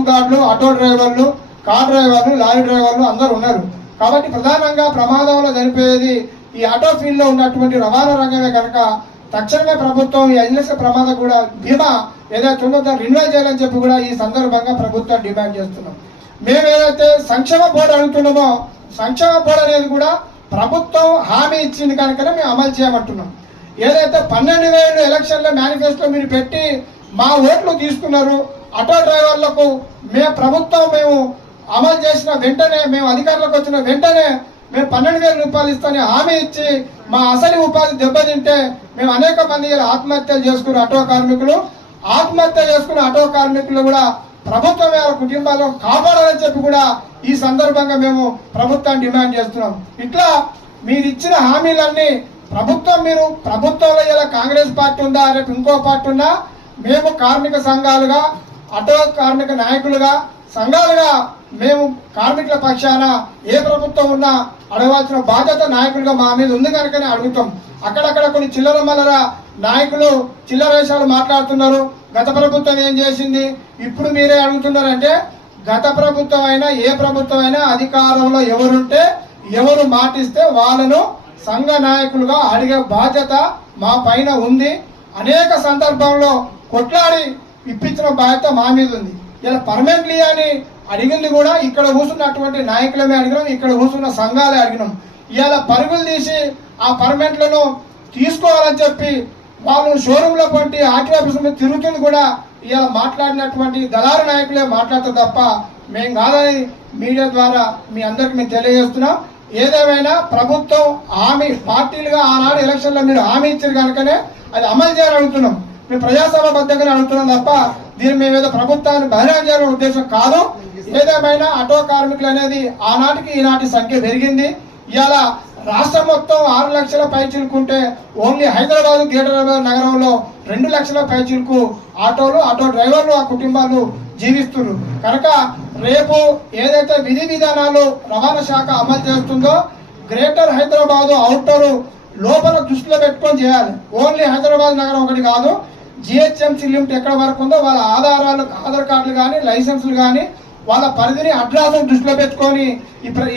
హోంగార్డులు, auto డ్రైవర్లు, car డ్రైవర్లు, lorry డ్రైవర్లు అందరూ ఉన్నారు. కాబట్టి ప్రధానంగా ప్రమాదంలో చనిపోయేది ఈ ఆటో ఫీల్డ్లో ఉన్నటువంటి రవాణా రంగమే కనుక తక్షణమే ప్రభుత్వం ఈ 5 లక్షల ప్రమాదం కూడా బీమా ఏదైతే ఉందో దాన్ని రిన్యూవల్ చేయాలని చెప్పి కూడా ఈ సందర్భంగా ప్రభుత్వం డిమాండ్ చేస్తున్నాం. మేము ఏదైతే సంక్షేమ బోర్డు అడుగుతున్నామో సంక్షేమ బోర్డు అనేది కూడా ప్రభుత్వం హామీ ఇచ్చింది కనుకనే మేము అమలు చేయమంటున్నాం. ఏదైతే 12,000 ఎలక్షన్ల మేనిఫెస్టో మీరు పెట్టి మా ఓట్లు తీసుకున్నారు, ఆటో డ్రైవర్లకు మేము అమలు చేసిన వెంటనే, మేము అధికారంలోకి వచ్చిన వెంటనే మేము 12,000 రూపాయలు ఇస్తామని హామీ ఇచ్చి మా అసలు ఉపాధి దెబ్బతింటే మేము అనేక మంది ఆత్మహత్యలు చేసుకున్న ఆటో కార్మికులు, ఆత్మహత్య చేసుకున్న ఆటో కార్మికులు కూడా ప్రభుత్వం వాళ్ళ కుటుంబాలను కాపాడాలని చెప్పి కూడా ఈ సందర్భంగా మేము ప్రభుత్వాన్ని డిమాండ్ చేస్తున్నాం. ఇట్లా మీరు ఇచ్చిన హామీలన్నీ మీరు ప్రభుత్వంలో ఇలా కాంగ్రెస్ పార్టీ ఉందా, రేపు ఇంకో పార్టీ ఉన్నా మేము కార్మిక సంఘాలుగా, ఆటో కార్మిక నాయకులుగా, సంఘాలుగా మేము కార్మికుల పక్షాన ఏ ప్రభుత్వం ఉన్నా అడగాల్సిన బాధ్యత నాయకులుగా మా మీద ఉంది కనుకనే అడుగుతాం. అక్కడక్కడ కొన్ని చిల్లర మల్లర నాయకులు చిల్లర వేషాలు మాట్లాడుతున్నారు. గత ప్రభుత్వం ఏం చేసింది, ఇప్పుడు మీరే అడుగుతున్నారంటే గత ప్రభుత్వం అయినా ఏ ప్రభుత్వం అయినా అధికారంలో ఎవరుంటే ఎవరు మాటిస్తే వాళ్ళను సంఘ నాయకులుగా అడిగే బాధ్యత మా పైన ఉంది. అనేక సందర్భంలో కొట్లాడి ఇప్పించిన బాధ్యత మా మీద ఉంది. ఇలా పర్మనెంట్లీ అని అడిగింది కూడా ఇక్కడ కూర్చున్నటువంటి నాయకులమే అడిగినాం, ఇక్కడ కూర్చున్న సంఘాలే అడిగినాం. ఇవాళ పరుగులు తీసి ఆ పర్మనెంట్లను తీసుకోవాలని చెప్పి వాళ్ళు షోరూంలో పంటి ఆర్టీ ఆఫీస్ మీద తిరుగుతుంది కూడా ఇవాళ మాట్లాడినటువంటి దళారు నాయకులే మాట్లాడతారు తప్ప మేము కాదని మీడియా ద్వారా మీ అందరికి మేము తెలియజేస్తున్నాం. ఏదేమైనా ప్రభుత్వం హామీ పార్టీలుగా ఆనాడు ఎలక్షన్లో మీరు హామీ ఇచ్చారు కనుకనే అది అమలు చేయాలని అడుగుతున్నాం. మేము ప్రజాసభబద్ధంగానే అడుగుతున్నాం తప్ప దీన్ని మేమేదో ప్రభుత్వాన్ని బహిరంగ చేయాలనే ఉద్దేశం కాదు. ఏదేమైనా ఆటో కార్మికులు అనేది ఆనాటికి ఈనాటి సంఖ్య పెరిగింది. ఇవాళ రాష్ట్రం మొత్తం 6 లక్షల పైచిలుకుంటే ఓన్లీ హైదరాబాద్ గ్రేటర్ నగరంలో 2 లక్షల పైచిలుకు ఆటో డ్రైవర్లు ఆ కుటుంబాలు జీవిస్తున్నారు. కనుక రేపు ఏదైతే విధి విధానాలు రవాణా శాఖ అమలు చేస్తుందో గ్రేటర్ హైదరాబాద్ అవుటర్ లోపల దృష్టిలో పెట్టుకొని చేయాలి. ఓన్లీ హైదరాబాద్ నగరం ఒకటి కాదు, జిహెచ్ఎంసీ లిమిట్ ఎక్కడ వరకు ఉందో వాళ్ళ ఆధార్ కార్డులు కానీ లైసెన్సులు కానీ వాళ్ళ పరిధిని అడ్రస్ను దృష్టిలో పెట్టుకొని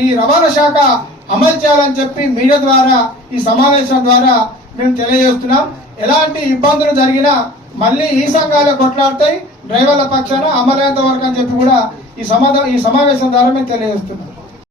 ఈ రవాణా శాఖ అమలు చేయాలని చెప్పి మీడియా ద్వారా ఈ సమావేశం ద్వారా మేము తెలియజేస్తున్నాం. ఎలాంటి ఇబ్బందులు జరిగినా మళ్ళీ ఈ సంఘాలే కొట్లాడతాయి డ్రైవర్ల పక్షాన అమలయ్యేంత వరకు అని చెప్పి కూడా ఈ సమావేశం ద్వారా మేము తెలియజేస్తున్నాం.